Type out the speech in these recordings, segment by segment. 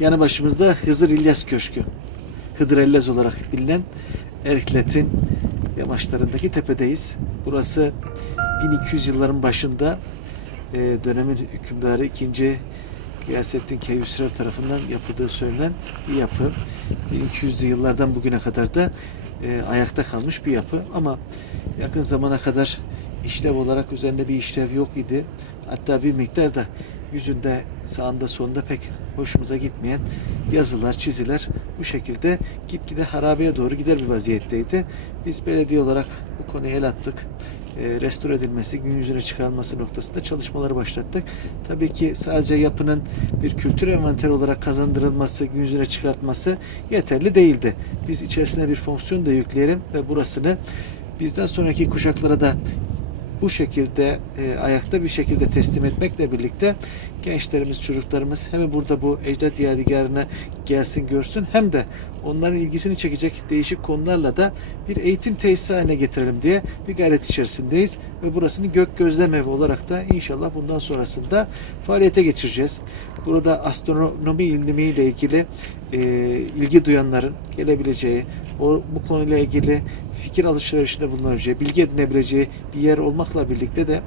Yanı başımızda Hızır İlyas Köşkü. Hıdır Ellez olarak bilinen Erklet'in yamaçlarındaki tepedeyiz. Burası 1200 yılların başında e, dönemin hükümdarı 2. Gıyasettin Keyhüsrev tarafından yapıldığı söylenen bir yapı. 1200'lü yıllardan bugüne kadar da e, ayakta kalmış bir yapı ama yakın zamana kadar işlev olarak üzerinde bir işlev yok idi. Hatta bir miktar da yüzünde sağında solunda pek hoşumuza gitmeyen yazılar, çiziler bu şekilde gitgide harabeye doğru gider bir vaziyetteydi. Biz belediye olarak bu konuya el attık. E, restore edilmesi, gün yüzüne çıkarılması noktasında çalışmaları başlattık. Tabii ki sadece yapının bir kültür envanteri olarak kazandırılması, gün yüzüne çıkartması yeterli değildi. Biz içerisine bir fonksiyon da yükleyelim ve burasını bizden sonraki kuşaklara da bu şekilde e, ayakta bir şekilde teslim etmekle birlikte gençlerimiz, çocuklarımız hem burada bu ecdat yadigarına gelsin görsün hem de onların ilgisini çekecek değişik konularla da bir eğitim tesisi haline getirelim diye bir gayret içerisindeyiz ve burasını gök gözlem evi olarak da inşallah bundan sonrasında faaliyete geçireceğiz. Burada astronomi ilmiyle ilgili e, ilgi duyanların gelebileceği, o, bu konuyla ilgili fikir alışverişinde bulunabileceği, bilgi edinebileceği bir yer olmakla birlikte de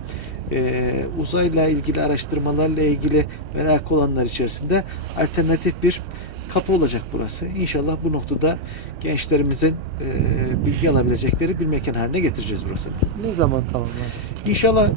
e, uzayla ilgili araştırmalarla ilgili merak olanlar içerisinde alternatif bir kapı olacak burası. İnşallah bu noktada gençlerimizin e, bilgi alabilecekleri bir mekan haline getireceğiz burasını. Ne zaman tamamlanacak? İnşallah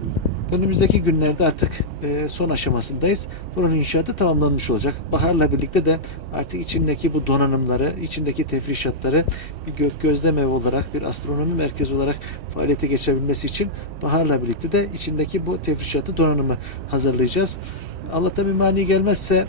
önümüzdeki günlerde artık e, son aşamasındayız. Buranın inşaatı tamamlanmış olacak. Baharla birlikte de artık içindeki bu donanımları, içindeki tefrişatları bir gök gözlem evi olarak, bir astronomi merkezi olarak faaliyete geçebilmesi için baharla birlikte de içindeki bu tefrişatı, donanımı hazırlayacağız. Allah'tan bir mani gelmezse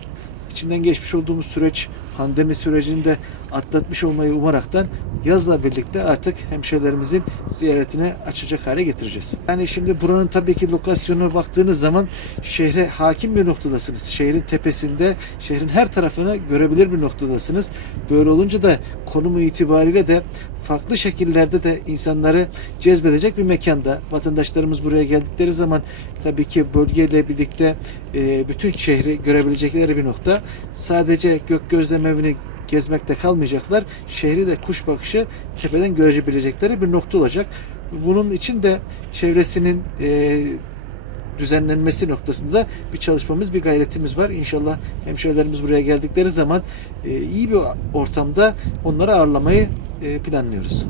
içinden geçmiş olduğumuz süreç, pandemi sürecini de atlatmış olmayı umaraktan yazla birlikte artık hemşehrilerimizin ziyaretine açacak hale getireceğiz. Yani şimdi buranın tabii ki lokasyonuna baktığınız zaman şehre hakim bir noktadasınız. Şehrin tepesinde, şehrin her tarafını görebilir bir noktadasınız. Böyle olunca da konumu itibariyle de farklı şekillerde de insanları cezbedecek bir mekanda. Vatandaşlarımız buraya geldikleri zaman tabii ki bölgeyle birlikte e, bütün şehri görebilecekleri bir nokta. Sadece gök gözlem evini gezmekte kalmayacaklar. Şehri de kuş bakışı tepeden görebilecekleri bir nokta olacak. Bunun için de çevresinin e, düzenlenmesi noktasında bir çalışmamız, bir gayretimiz var. İnşallah hemşehrilerimiz buraya geldikleri zaman e, iyi bir ortamda onları ağırlamayı e, planlıyoruz.